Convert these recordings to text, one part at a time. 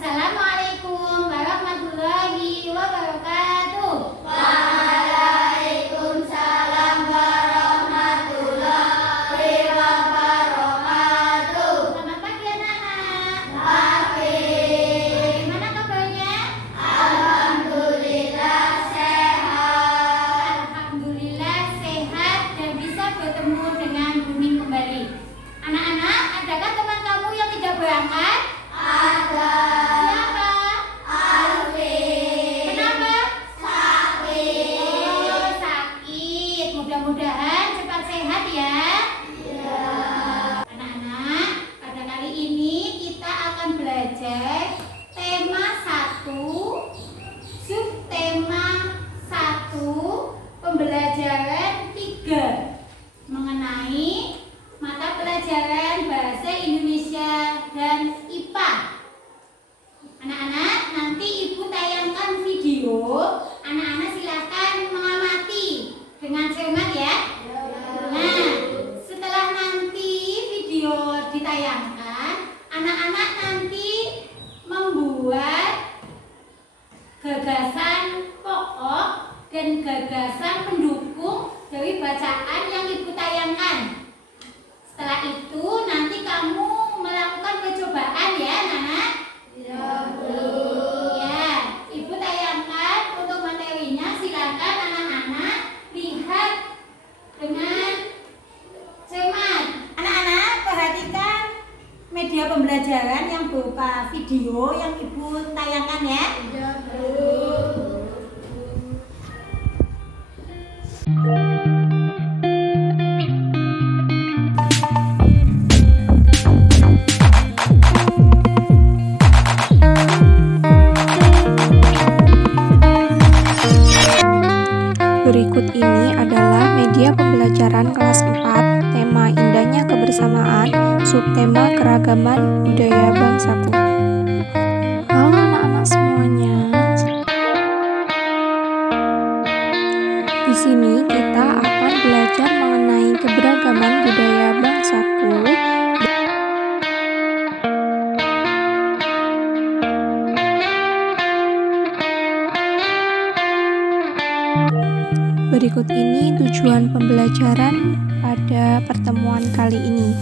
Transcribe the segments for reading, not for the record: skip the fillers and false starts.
Assalamualaikum warahmatullahi wabarakatuh. Waalaikumsalam warahmatullahi wabarakatuh. Selamat pagi anak-anak. Pagi. Gimana kabarnya? Alhamdulillah sehat. Alhamdulillah sehat dan bisa bertemu dengan Bumi kembali. Anak-anak, adakah teman kamu yang tidak berangkat? Ada. Siapa? Alvin. Kenapa? Sakit. Oh, sakit. Mudah-mudahan cepat sehat ya. Ya. Anak-anak, pada kali ini kita akan belajar tema 1, subtema 1, pembelajaran 3 mengenai mata pelajaran Bahasa Indonesia dan IPA. Anak-anak, nanti Ibu tayangkan video. Anak-anak silakan mengamati dengan cermat ya. Nah, setelah nanti video ditayangkan, anak-anak nanti membuat gagasan pokok dan gagasan pendukung dari bacaan yang Ibu tayangkan. Setelah itu nanti kamu melakukan percobaan ya, anak-anak. Ya, Bu. Ya, Ibu tayangkan untuk materinya. Silakan anak-anak lihat dengan cermat. Anak-anak perhatikan media pembelajaran yang berupa video yang Ibu tayangkan ya. Ya, Bu. Berikut ini adalah media pembelajaran kelas 4, tema indahnya kebersamaan, subtema keragaman budaya bangsaku. Halo anak-anak semuanya. Di sini kita akan belajar mengenai keberagaman budaya bangsaku. Berikut ini tujuan pembelajaran pada pertemuan kali ini.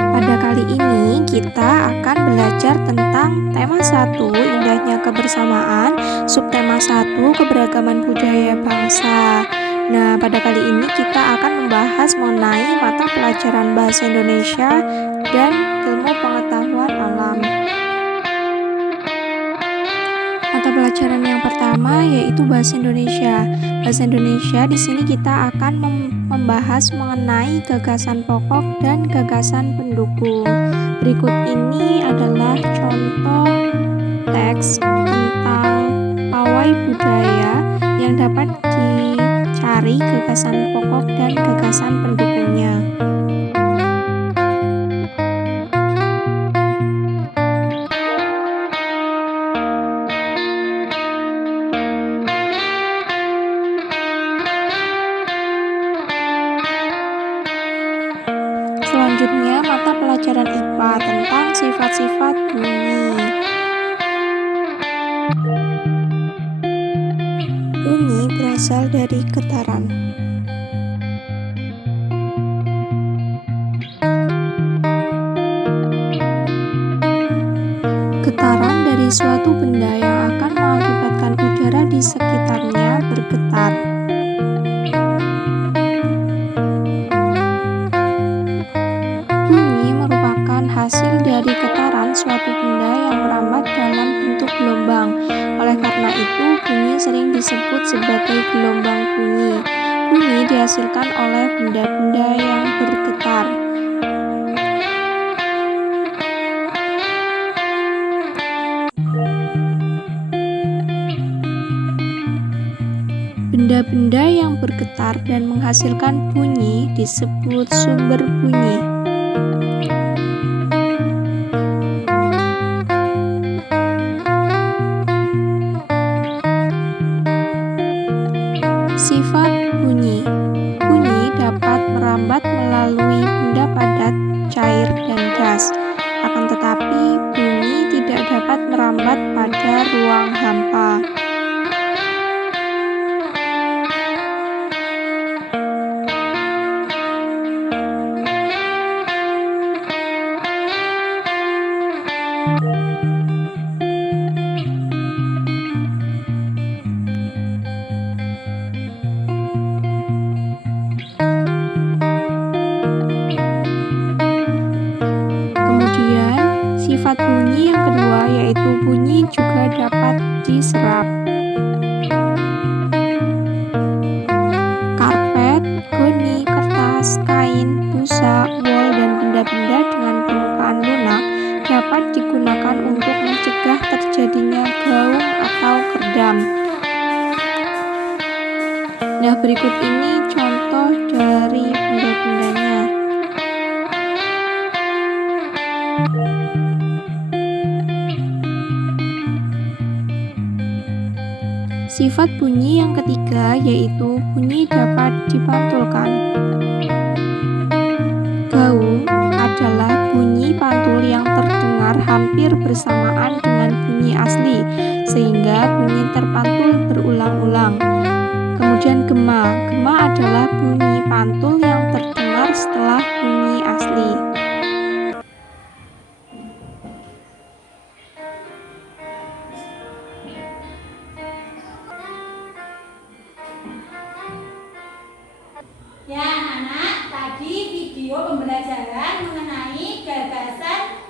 Pada kali ini kita akan belajar tentang tema 1, indahnya kebersamaan, subtema 1, keberagaman budaya bangsa. Nah, pada kali ini kita akan membahas mengenai mata pelajaran bahasa Indonesia dan ilmu pengetahuan alam. Mata pelajaran yang pertama yaitu bahasa Indonesia. Bahasa Indonesia di sini kita akan membahas mengenai gagasan pokok dan gagasan pendukung. Berikut ini adalah contoh teks tentang pawai budaya yang dapat dicari gagasan pokok dan gagasan pendukungnya. Selanjutnya mata pelajaran IPA tentang sifat-sifat bunyi. Bunyi berasal dari getaran. Getaran dari suatu benda yang akan mengakibatkan udara di sekitarnya bergetar. Bunyi merupakan hasil dari getaran suatu benda yang merambat dalam bentuk gelombang. Oleh karena itu, bunyi sering disebut sebagai gelombang bunyi. Bunyi dihasilkan oleh benda-benda yang bergetar. Benda-benda yang bergetar dan menghasilkan bunyi disebut sumber bunyi. Sifat bunyi yang kedua yaitu bunyi juga dapat diserap. Karpet, goni, kertas, kain, busa, wol, dan benda-benda dengan permukaan lunak dapat digunakan untuk mencegah terjadinya gaung atau kerdam. Nah, berikut ini contoh dari benda-bendanya. Sifat bunyi yang ketiga yaitu bunyi dapat dipantulkan. Gaung adalah bunyi pantul yang terdengar hampir bersamaan dengan bunyi asli, sehingga bunyi terpantul berulang-ulang. Kemudian gema adalah bunyi pantul yang terdengar setelah bunyi asli. Ya anak-anak, tadi video pembelajaran mengenai gagasan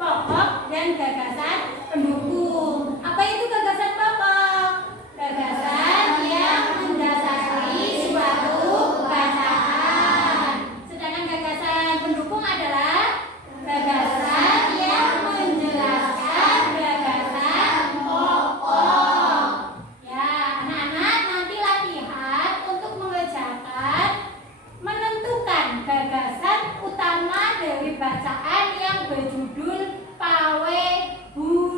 pokok dan gagasan pendukung. Apa itu gagasan pokok? Gagasan yang mendasari suatu bacaan. Sedangkan gagasan pendukung adalah gagasan yang menjelaskan gagasan pokok. Ya, anak-anak nanti latihan untuk mengerjakan menentukan gagasan utama dari bacaan yang berjudul Pawe Budi.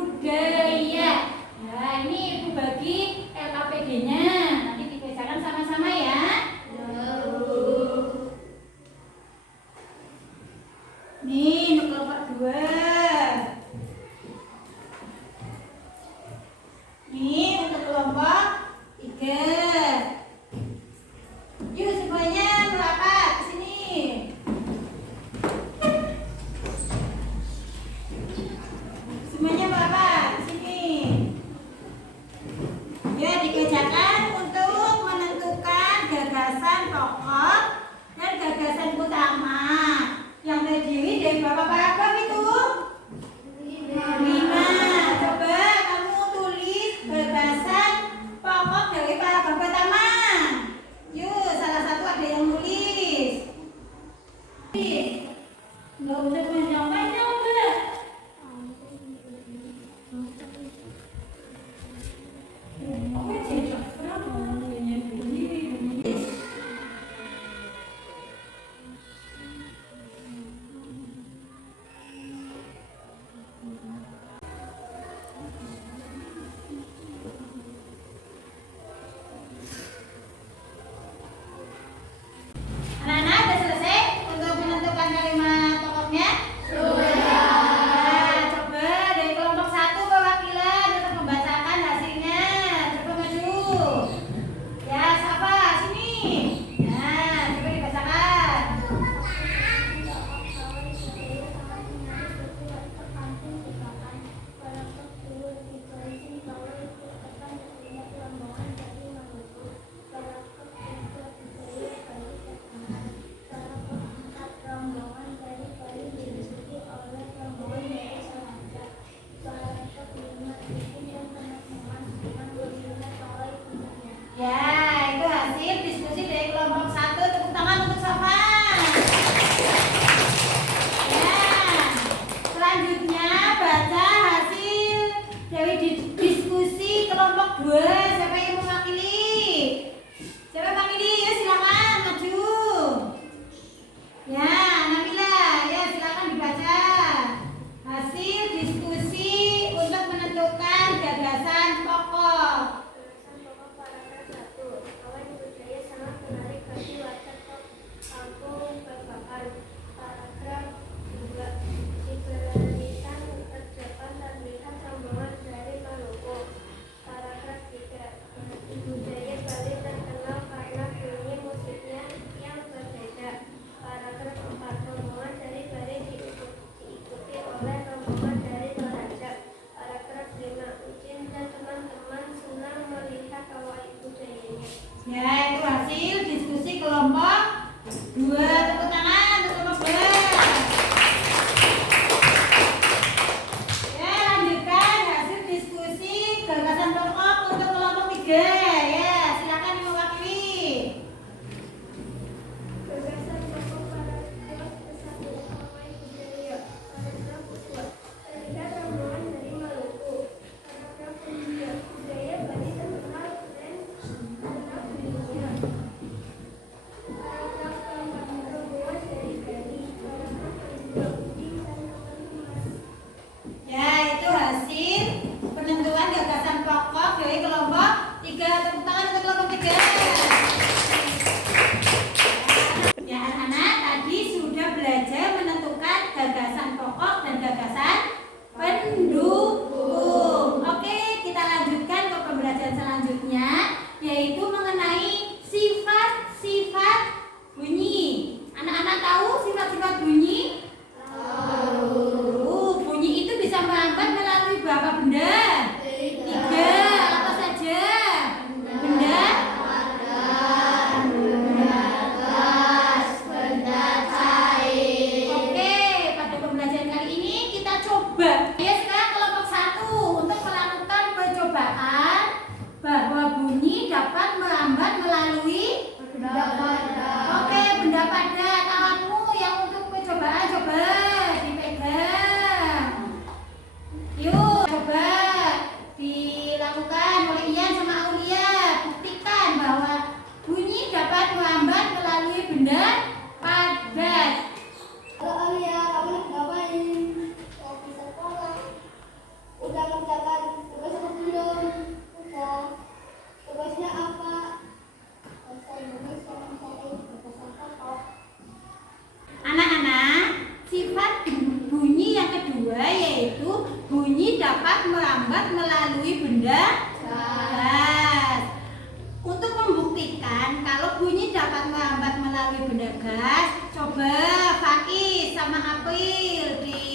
gagas. Coba Faiz sama April di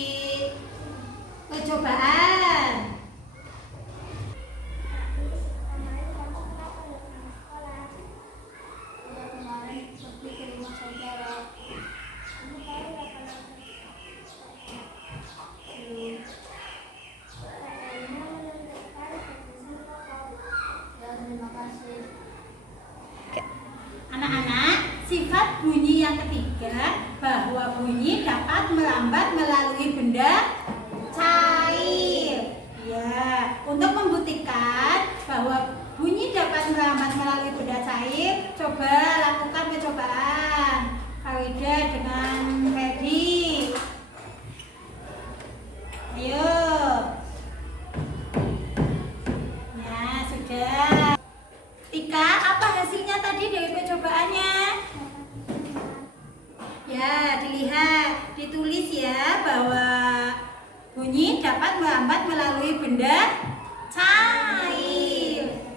percobaan. Anak-anak, sifat bunyi yang ketiga bahwa bunyi dapat melambat melalui benda cair. Ya, untuk membuktikan bahwa bunyi dapat melambat melalui benda cair, coba lakukan percobaan. Farida dengan Fedi. Ayo. Ya, sudah. Tika, apa hasilnya tadi dari percobaannya? Ya, dilihat, ditulis ya bahwa bunyi dapat melambat melalui benda cair.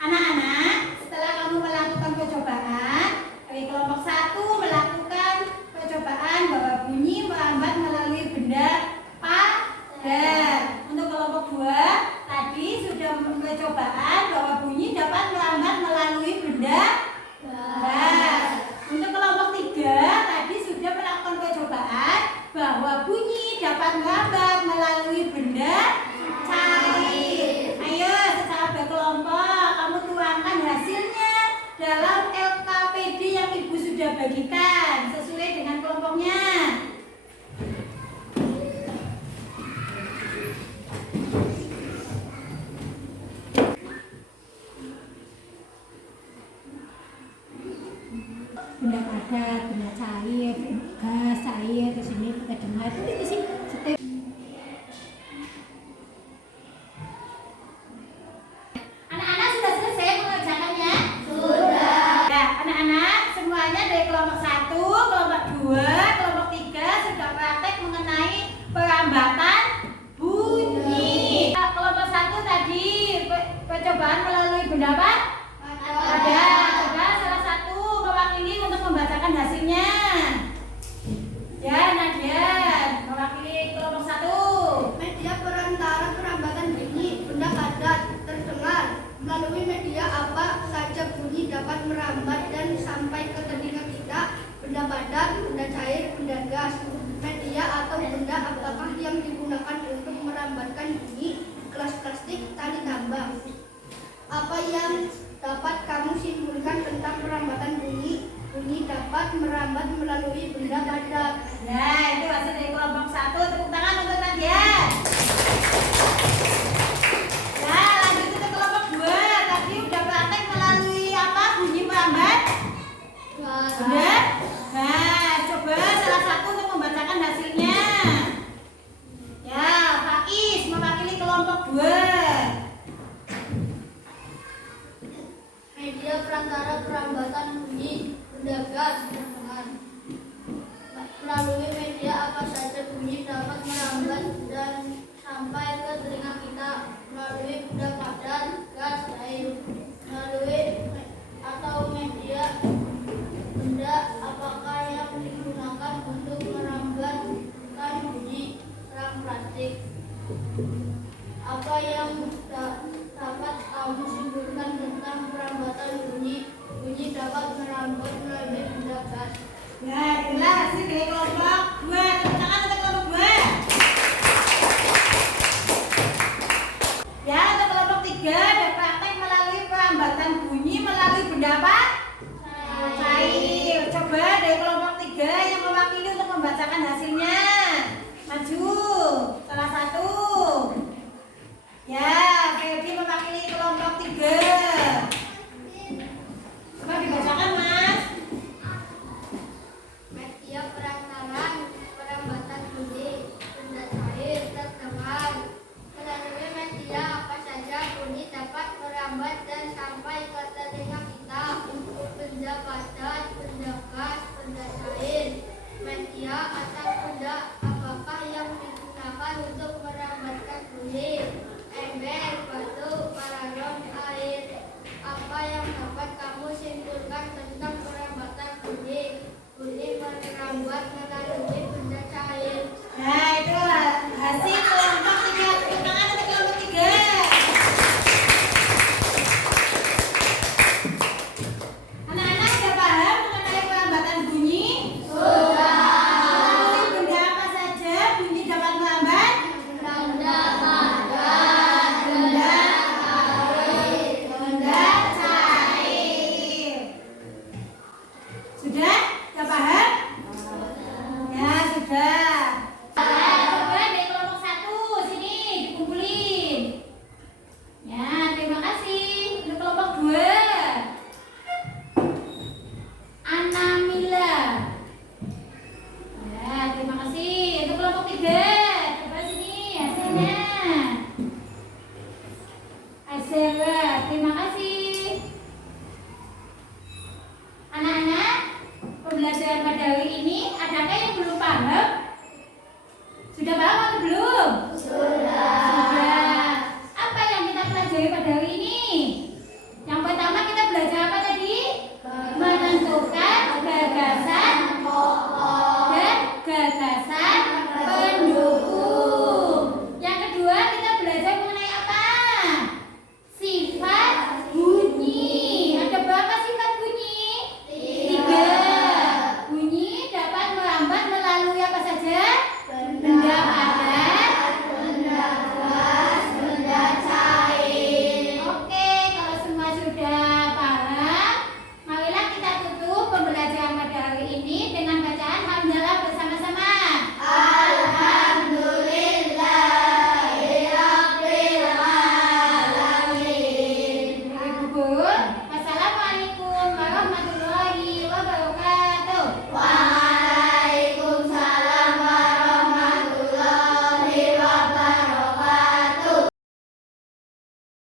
Anak-anak, setelah kamu melakukan percobaan, dari kelompok 1 melakukan percobaan bahwa bunyi melambat melalui benda padat. Untuk kelompok 2 tadi sudah percobaan bahwa bunyi dapat melambat melalui benda padat. Untuk kelompok 3 tadi sudah melakukan percobaan bahwa bunyi dapat melambat melalui benda cair. Ayo secara berkelompok kamu tuangkan hasilnya dalam LKPD yang Ibu sudah bagikan sesuai dengan kelompoknya. Benda padat, benda cair, gas, cair, di sini kita dengar itu sih. Anak-anak sudah selesai mengerjakannya? Sudah. Ya, anak-anak semuanya dari kelompok 1, kelompok 2, kelompok 3 sudah praktek mengenai perambatan bunyi. Kelompok 1 tadi percobaan melalui benda apa? Padat. Coba salah satu mewakili untuk membacakan hasilnya. Ya, Nadia, mewakili kelompok 1. Media perantara perambatan bunyi benda padat terdengar. Melalui media apa saja bunyi dapat merambat dan sampai ke telinga kita. Benda padat, benda cair, benda gas. Media atau benda apakah yang digunakan untuk merambatkan bunyi? Gelas plastik, tali tambang. Apa yang dapat kamu simpulkan tentang perambatan bunyi? Bunyi dapat merambat melalui benda padat. Ya, itu hasil dari kelompok 1. Tepuk tangan untuk Nadia. Ya, lanjut ke kelompok 2. Tadi udah praktek melalui apa? Bunyi merambat? Sudah? Nah, coba salah satu untuk membacakan hasilnya. Ya, Faiz mewakili kelompok 2. Media perantara perambatan bunyi benda gas terdengar. Melalui media apa saja bunyi dapat merambat dan sampai ke telinga kita. Melalui benda padat, gas, air. Melalui atau media benda apakah yang digunakan untuk merambatkan bunyi? Kerang plastik. Apa yang dapat kamu simpulkan tentang perambatan bunyi? Bunyi dapat merambat melalui benda gas. Ya, inilah hasil dari kelompok 2. Tepuk tangan untuk kelompok 2. Ya, untuk kelompok 3 ada praktek melalui perambatan bunyi melalui benda apa? Cair. Coba dari kelompok 3 yang mewakili untuk membacakan hasilnya. Maju. Salah satu. Ya, Feby mewakili kelompok 3. Coba dibacakan, Mas. Media perantara pada hari ini, adakah yang belum paham? Sudah paham atau belum? Sudah. Apa yang kita pelajari pada hari ini? Yang pertama kita belajar apa tadi?